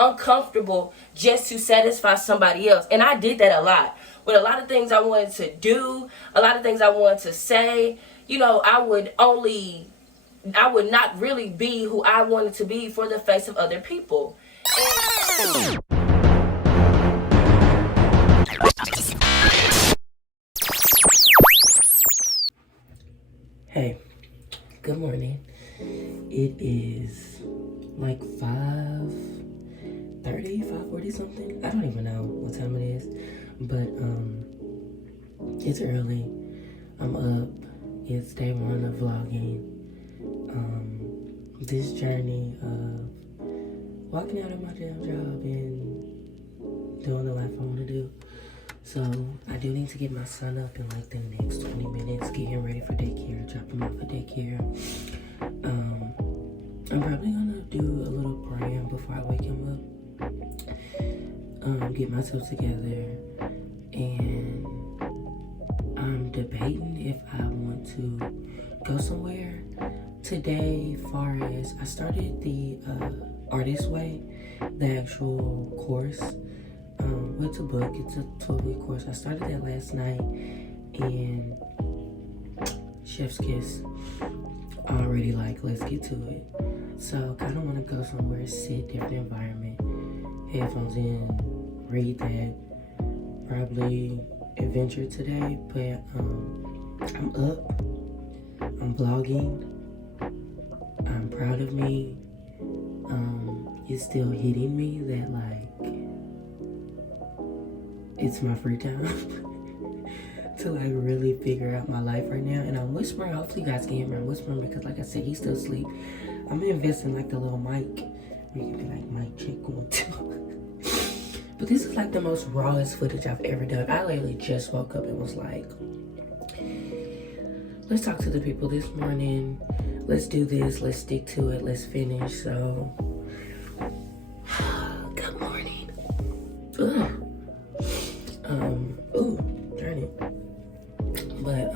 uncomfortable just to satisfy somebody else. And I did that a lot. With a lot of things I wanted to do, a lot of things I wanted to say, I would not really be who I wanted to be for the face of other people. Hey, good morning. It is like 5:30, 5:40 something. I don't even know what time it is, but it's early. I'm up. It's day one of vlogging. This journey of walking out of my damn job and doing the life I want to do. So I do need to get my son up in like the next 20 minutes, get him ready for daycare, drop him off at daycare. I'm probably gonna do a little praying before I wake him up. Get myself together, and I'm debating if I want to go somewhere today. Far as I started the Artist Way, the actual course. What's a book? It's a 12-week course. I started that last night, and chef's kiss. Already like, let's get to it. So kind of want to go somewhere, sit, different environment, headphones in, read that. Probably adventure today, but I'm up. I'm vlogging. I'm proud of me. It's still hitting me that like it's my free time to like really figure out my life right now. And I'm whispering. Hopefully you guys can hear me. I'm whispering because like I said, he's still asleep. I'm investing like the little mic. You can be like, mic check 1 2. But this is like the most rawest footage I've ever done. I literally just woke up and was like, let's talk to the people this morning. Let's do this. Let's stick to it. Let's finish. So, good morning. Ugh. Darn it. But,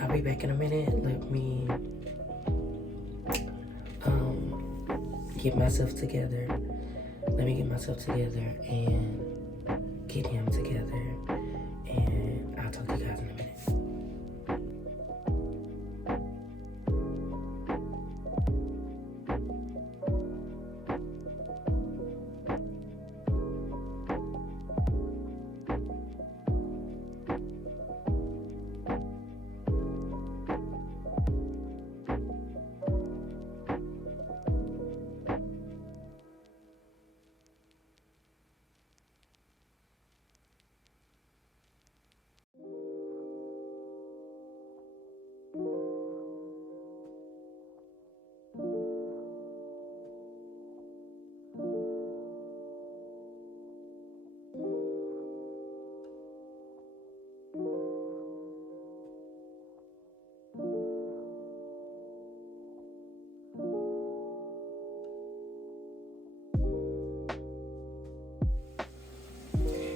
I'll be back in a minute. Let me, get myself together. Let me get myself together and get him together. And I'll talk to you guys in a minute.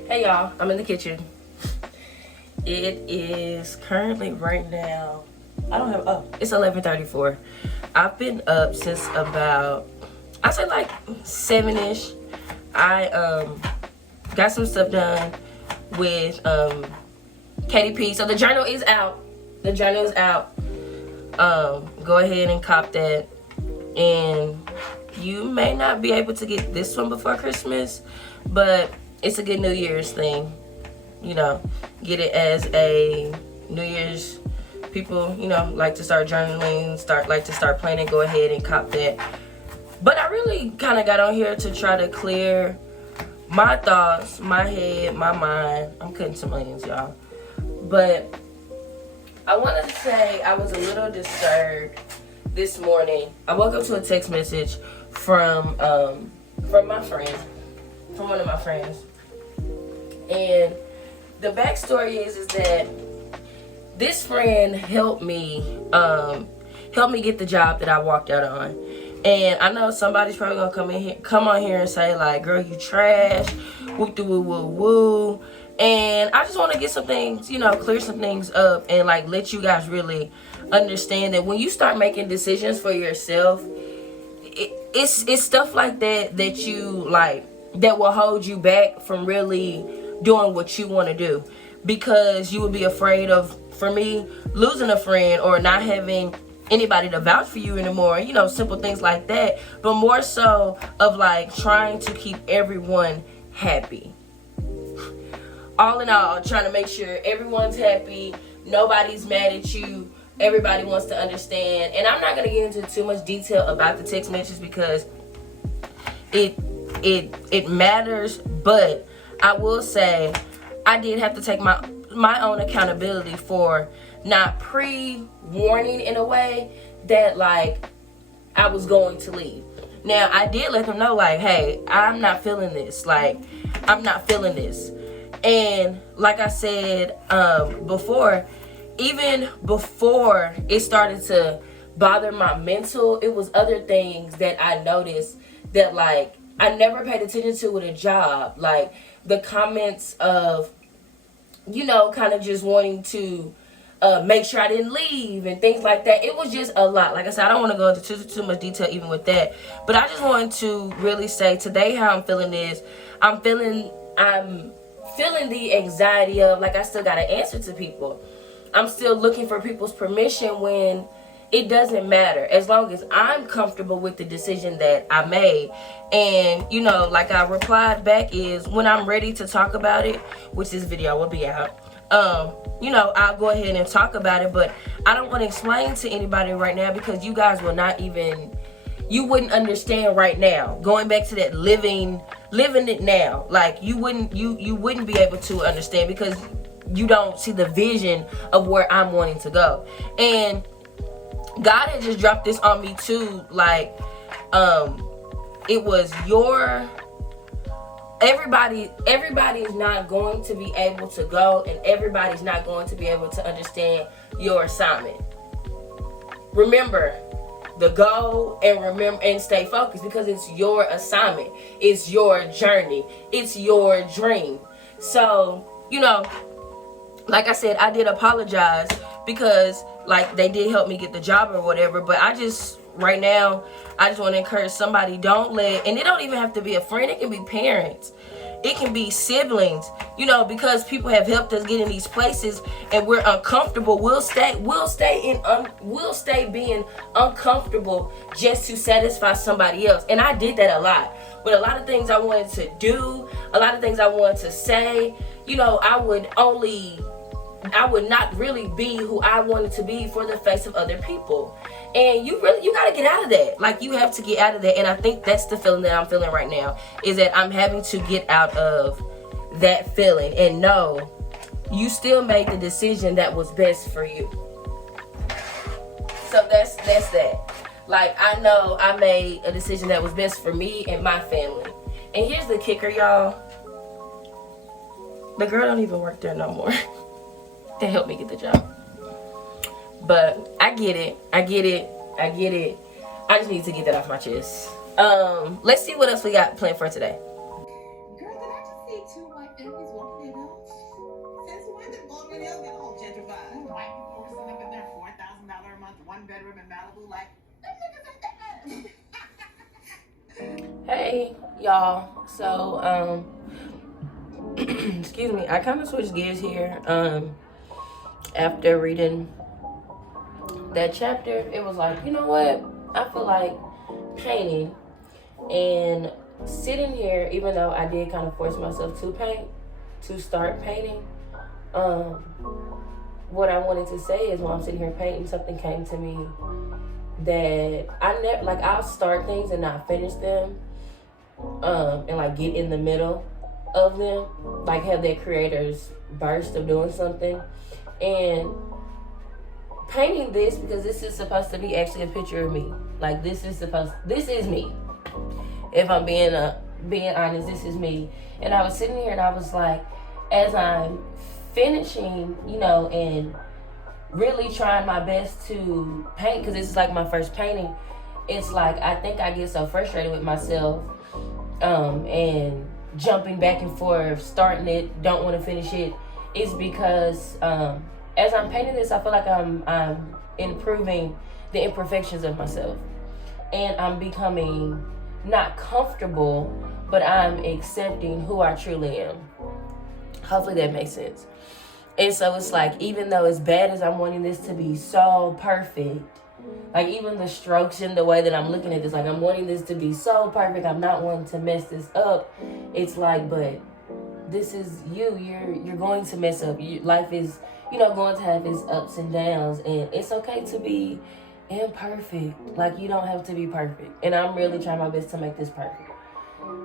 Hey y'all, I'm in the kitchen. It is currently right now, it's 11:34. I've been up since about, I'd say like 7-ish. I got some stuff done with KDP. So the journal is out. Go ahead and cop that. And you may not be able to get this one before Christmas, but it's a good New Year's thing. Get it as a New Year's. People, like to start journaling, like to start planning. Go ahead and cop that. But I really kind of got on here to try to clear my thoughts, my head, my mind. I'm cutting some onions, y'all. But I wanted to say I was a little disturbed this morning. I woke up to a text message from my friend, from one of my friends. And the backstory is that this friend helped me get the job that I walked out on. And I know somebody's probably gonna come on here and say like, girl, you trash, woo woo woo woo. And I just want to get some things, clear some things up and like let you guys really understand that when you start making decisions for yourself, it's stuff like that that you like, that will hold you back from really doing what you want to do, because you would be afraid of, for me, losing a friend or not having anybody to vouch for you anymore, you know, simple things like that. But more so of like trying to keep everyone happy. All in all, trying to make sure everyone's happy, nobody's mad at you, everybody wants to understand. And I'm not going to get into too much detail about the text messages because it matters, but I will say I did have to take my own accountability for not pre-warning in a way that like I was going to leave. Now I did let them know like, hey, I'm not feeling this, like I'm not feeling this. And like I said before, even before it started to bother my mental, it was other things that I noticed that like I never paid attention to with a job, like the comments of, you know, kind of just wanting to make sure I didn't leave and things like that. It was just a lot. Like I said, I don't want to go into too much detail even with that, but I just wanted to really say today how I'm feeling is I'm feeling the anxiety of like I still got to answer to people. I'm still looking for people's permission when it doesn't matter, as long as I'm comfortable with the decision that I made. And, you know, like I replied back is when I'm ready to talk about it, which this video will be out, you know, I'll go ahead and talk about it. But I don't want to explain to anybody right now because you guys will not even, you wouldn't understand right now. Going back to that living it now, like you wouldn't be able to understand because you don't see the vision of where I'm wanting to go. And God had just dropped this on me too, like it was everybody is not going to be able to go, and everybody's not going to be able to understand your assignment. Remember the goal, and stay focused, because it's your assignment, it's your journey, it's your dream. So, you know, like I said, I did apologize because like they did help me get the job or whatever, but I just right now I just want to encourage somebody, don't let, and it don't even have to be a friend, it can be parents, it can be siblings, you know, because people have helped us get in these places and we're uncomfortable. We'll stay being uncomfortable just to satisfy somebody else. And I did that a lot with a lot of things I wanted to do, a lot of things I wanted to say. You know, I would not really be who I wanted to be for the face of other people. And you got to get out of that. Like, you have to get out of that. And I think that's the feeling that I'm feeling right now, is that I'm having to get out of that feeling and know you still made the decision that was best for you. So that's that. Like, I know I made a decision that was best for me and my family. And here's the kicker, y'all. The girl don't even work there no more. That helped me get the job. But I get it. I just need to get that off my chest. Let's see what else we got planned for today. Girl, did I just see two white families walking their dogs? Since when did Baldwin Hills get all gentrified? White people were sitting up in their $4,000 a month, one bedroom in Malibu, like, them niggas ain't that. Hey, y'all. So, excuse me, I kind of switched gears here. After reading that chapter, it was like, you know what? I feel like painting, and sitting here, even though I did kind of force myself to start painting, what I wanted to say is while I'm sitting here painting, something came to me that I never, like, I'll start things and not finish them, and like get in the middle of them, like have that creator's burst of doing something. And painting this, because this is supposed to be actually a picture of me. Like, this is me. If I'm being honest, this is me. And I was sitting here and I was like, as I'm finishing, you know, and really trying my best to paint, because this is like my first painting, it's like I think I get so frustrated with myself, and jumping back and forth, starting it, don't want to finish it, is because as I'm painting this, I feel like I'm improving the imperfections of myself, and I'm becoming not comfortable, but I'm accepting who I truly am. Hopefully that makes sense. And so it's like, even though as bad as I'm wanting this to be so perfect, like even the strokes and the way that I'm looking at this, like I'm wanting this to be so perfect, I'm not wanting to mess this up. It's like, but this is you. You're going to mess up. Life is, going to have its ups and downs, and it's okay to be imperfect. Like, you don't have to be perfect. And I'm really trying my best to make this perfect.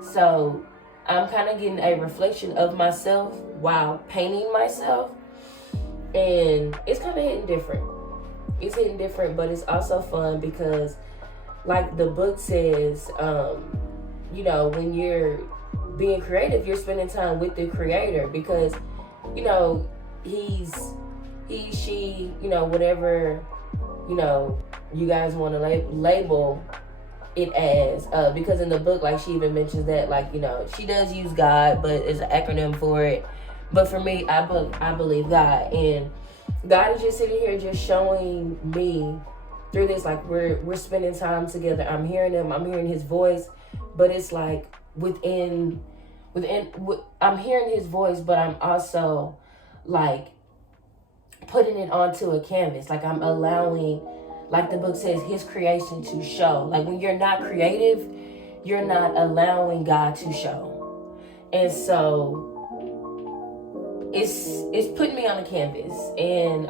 So I'm kind of getting a reflection of myself while painting myself, and it's kind of hitting different. It's hitting different, but it's also fun because, like the book says, when you're being creative, you're spending time with the creator, because, he, she, whatever, you guys want to label it as, because in the book, like, she even mentions that, like, she does use God, but it's an acronym for it. But for me, I believe God, and God is just sitting here just showing me through this, like, we're spending time together. I'm hearing him, I'm hearing his voice, but it's like within I'm hearing his voice, but I'm also like putting it onto a canvas. Like, I'm allowing, like the book says, his creation to show. Like, when you're not creative, you're not allowing God to show. And so it's putting me on a canvas, and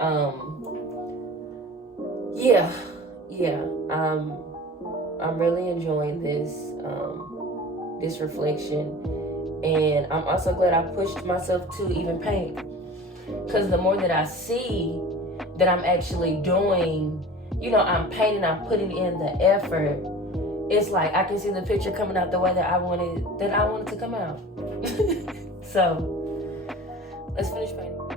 I'm really enjoying this reflection, and I'm also glad I pushed myself to even paint, because the more that I see that I'm actually doing, I'm painting, I'm putting in the effort, it's like I can see the picture coming out the way that I wanted to come out. So let's finish painting.